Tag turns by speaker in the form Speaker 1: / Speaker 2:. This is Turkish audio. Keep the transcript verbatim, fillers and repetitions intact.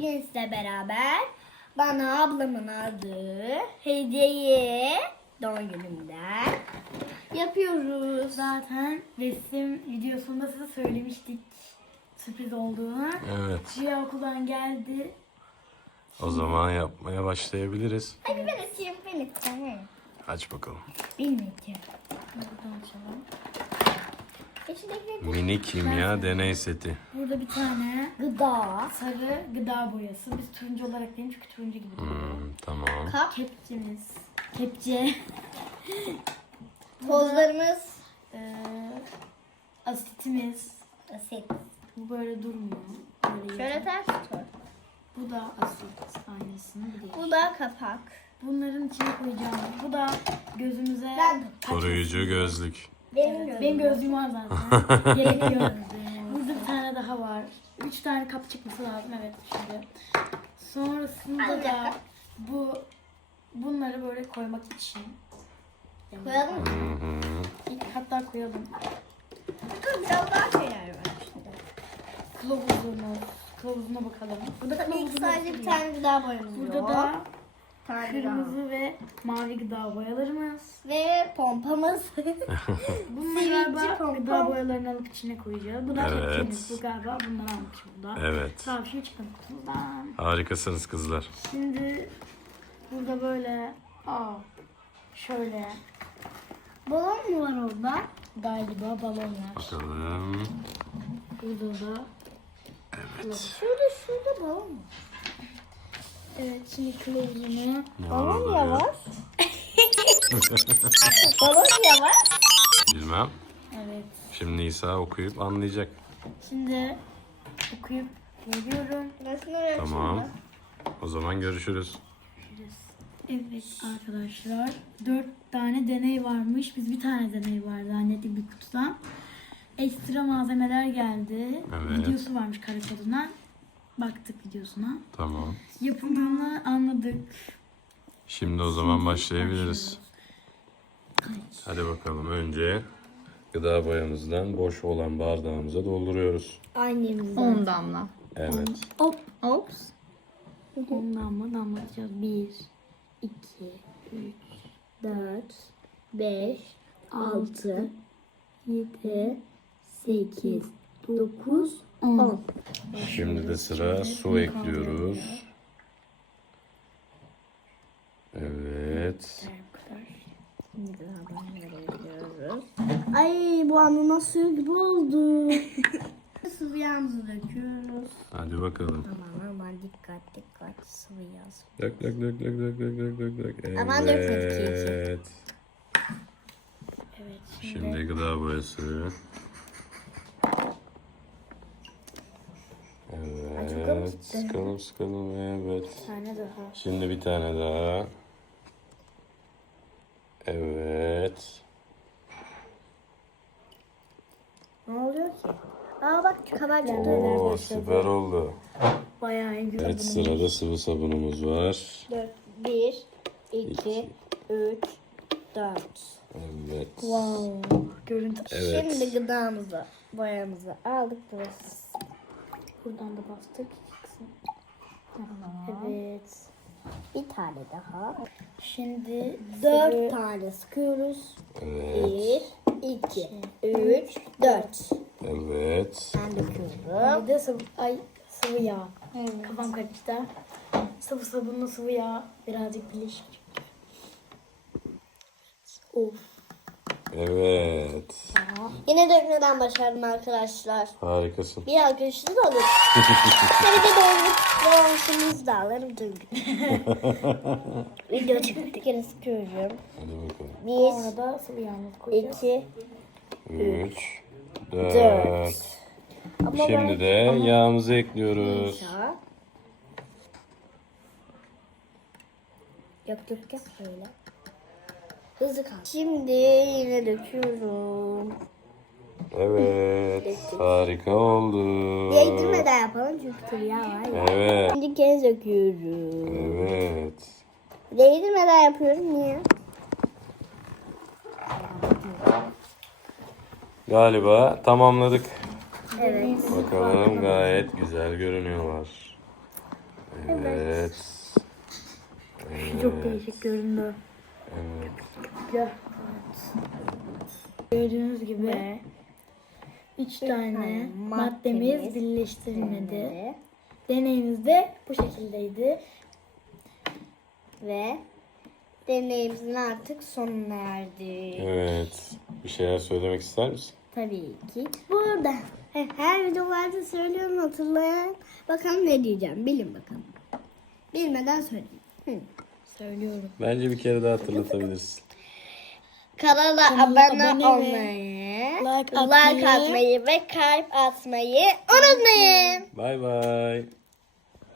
Speaker 1: bugün sizle beraber bana ablamın aldığı hediyeyi doğum günümden yapıyoruz.
Speaker 2: Zaten resim videosunda size söylemiştik sürpriz olduğunu.
Speaker 3: Evet.
Speaker 2: Cihan okuldan geldi.
Speaker 3: O zaman yapmaya başlayabiliriz.
Speaker 1: Hadi ben açayım, ben açayım.
Speaker 3: Aç bakalım.
Speaker 1: Bilmiyorum.
Speaker 2: Buradan açalım.
Speaker 1: İçindeki
Speaker 3: Mini kimya deney seti.
Speaker 2: Burada bir tane
Speaker 1: gıda,
Speaker 2: sarı gıda boyası. Biz turuncu olarak değil çünkü turuncu gibi duruyor.
Speaker 3: Hmm, tamam.
Speaker 1: kap,
Speaker 2: Kepçemiz. Kepçe.
Speaker 1: tozlarımız,
Speaker 2: Ee, asitimiz.
Speaker 1: asit.
Speaker 2: Bu böyle durmuyor. Böyle
Speaker 1: Şöyle
Speaker 2: yazıyor.
Speaker 1: ters tut.
Speaker 2: Bu da asit aynısını bu değil.
Speaker 1: Bu da kapak.
Speaker 2: Bunların içine koyacağım. Bu da gözümüze
Speaker 1: Ben-
Speaker 3: Koruyucu gözlük.
Speaker 1: Benim
Speaker 2: Evet,
Speaker 1: gözüm.
Speaker 2: benim gözlüğüm var zaten. Gerekiyor. Burada bir tane daha var. Üç tane kap çıkması lazım. Evet şimdi. Sonrasında da bu bunları böyle koymak için. Yani
Speaker 1: Koyalım mı?
Speaker 3: Hı hı.
Speaker 2: ilk hatta koyalım.
Speaker 1: Dur, biraz daha şeyler var.
Speaker 2: Kılavuzunu, kılavuzuna bakalım. Burada
Speaker 1: Burada ilk
Speaker 2: kılavuzunu
Speaker 1: sadece bir
Speaker 2: gösteriyor.
Speaker 1: tane gıda boyamız
Speaker 2: Burada
Speaker 1: yok.
Speaker 2: da
Speaker 1: tane
Speaker 2: kırmızı ve mavi gıda boyalarımız.
Speaker 1: ve pompamız.
Speaker 2: Bunları
Speaker 1: Sivilce
Speaker 2: galiba
Speaker 1: pompon.
Speaker 2: gıda boyalarını alıp içine koyacağız. Bu da
Speaker 3: Evet.
Speaker 2: kepçemiz. Bu galiba bunları almışım burada.
Speaker 3: Evet.
Speaker 2: Tamam şimdi çıkalım kutumuzdan.
Speaker 3: Harikasınız kızlar.
Speaker 2: Şimdi burada böyle aa şöyle
Speaker 1: Balon mu var orada?
Speaker 2: galiba balonlar.
Speaker 3: Bakalım.
Speaker 2: Burada da
Speaker 1: Şurada şurada balon mu?
Speaker 2: evet şimdi kılavuzunu
Speaker 3: Ne var
Speaker 1: Balon
Speaker 3: orada
Speaker 1: ya
Speaker 3: ya?
Speaker 1: var. Balon ya var.
Speaker 3: Bilmem.
Speaker 2: evet
Speaker 3: Şimdi Nisa okuyup anlayacak.
Speaker 2: şimdi okuyup veriyorum.
Speaker 1: Nasıl oraya
Speaker 3: Tamam. O zaman görüşürüz.
Speaker 2: Evet arkadaşlar dört tane deney varmış. Biz bir tane deney var zannettik bir kutudan. Ekstra malzemeler geldi.
Speaker 3: Evet.
Speaker 2: Videosu varmış kare koduna. Baktık videosuna.
Speaker 3: Tamam.
Speaker 2: Yapıldığını anladık.
Speaker 3: Şimdi o zaman başlayabiliriz. Hadi bakalım. Önce gıda boyamızdan boş olan bardağımıza dolduruyoruz.
Speaker 1: Annemizden.
Speaker 4: on damla.
Speaker 3: Evet.
Speaker 2: Hop.
Speaker 4: Ops.
Speaker 2: Ondan mı damlatacağız? Bir, iki, üç,
Speaker 1: dört, beş,
Speaker 2: altı,
Speaker 1: yedi, sekiz, dokuz, on.
Speaker 3: Şimdi de sıra su ekliyoruz. Evet.
Speaker 1: Ay bu ananas suyu gibi oldu. Sıvı yağımızı döküyoruz.
Speaker 3: Hadi bakalım.
Speaker 1: Aman aman dikkat dikkat sıvı yağ.
Speaker 3: Dök dök dök dök dök dök dök dök dök.
Speaker 1: Aman dökmedik
Speaker 3: Evet.
Speaker 2: evet.
Speaker 3: Şimdi gıda boyası. Evet. Sıkalım sıkalım. Evet.
Speaker 2: Bir tane daha.
Speaker 3: Şimdi bir tane daha. Evet.
Speaker 1: Ne oluyor ki? Aa bak kabarcık
Speaker 3: Oo, süper oldu.
Speaker 2: Bayağı iyi bir
Speaker 3: Evet, sırada sıvı sabunumuz var.
Speaker 1: dört, bir, iki, üç, dört.
Speaker 3: Evet.
Speaker 2: Wow. Görüntü.
Speaker 3: Evet.
Speaker 1: Şimdi gıdamızı, boyamızı aldık. Burası.
Speaker 2: Buradan da bastık. Çıksın. Evet.
Speaker 1: Bir tane daha.
Speaker 2: Şimdi
Speaker 1: Dört
Speaker 2: sıvı-
Speaker 1: tane sıkıyoruz.
Speaker 3: Evet.
Speaker 1: Bir, iki, üç, dört.
Speaker 3: Evet.
Speaker 1: Ben döküyorum.
Speaker 2: Bir de sıvı, ay, sıvı yağ. Kafam karıştı. Sıvı sabunla sıvı yağ birazcık birleşik. Of.
Speaker 3: Evet.
Speaker 1: Yine dökmeden başardım arkadaşlar.
Speaker 3: Harikasın.
Speaker 1: Bir alkışlı da alır. Tabii de doğru doğrusumuzu da alırım çünkü. Video çıktı kere sıkıyorum.
Speaker 3: Hadi bakalım.
Speaker 1: Bir,
Speaker 2: Sonra da sıvı yağımızı koyacağız.
Speaker 1: iki,
Speaker 3: Üç, dört.
Speaker 1: dört. Ama
Speaker 3: Şimdi de yağımızı ekliyoruz.
Speaker 1: Nisa. Yap yap yap böyle. Hızlı kal. Şimdi yine döküyorum.
Speaker 3: Evet. Harika oldu.
Speaker 1: Değdirmeden yapalım çünkü tıryağı var ya.
Speaker 3: Evet.
Speaker 1: Şimdi kez döküyorum.
Speaker 3: Evet.
Speaker 1: Değdirmeden yapıyorum niye?
Speaker 3: Galiba tamamladık.
Speaker 1: Evet.
Speaker 3: Bakalım, gayet güzel görünüyorlar. Evet.
Speaker 2: Çok değişik göründü.
Speaker 3: Evet.
Speaker 2: Güzel. Gördüğünüz gibi üç tane
Speaker 1: tane
Speaker 2: maddemiz
Speaker 1: maddemiz
Speaker 2: birleştirilmedi. Deneyimiz de bu şekildeydi.
Speaker 1: Ve deneyimizin artık sonuna erdik.
Speaker 3: Evet. Bir şeyler söylemek ister misin?
Speaker 1: Tabii ki. Bu arada he- her videolarda söylüyorum, hatırlayın. Bakalım ne diyeceğim. Bilin bakalım. Bilmeden söyleyeyim. Hı.
Speaker 2: Söylüyorum.
Speaker 3: Bence bir kere daha hatırlatabilirsin.
Speaker 1: Kanala,
Speaker 2: Kanala
Speaker 1: abone,
Speaker 2: abone ve
Speaker 1: olmayı,
Speaker 2: like
Speaker 1: like
Speaker 2: atmayı-
Speaker 1: atmayı ve kalp atmayı unutmayın.
Speaker 3: Bay bay.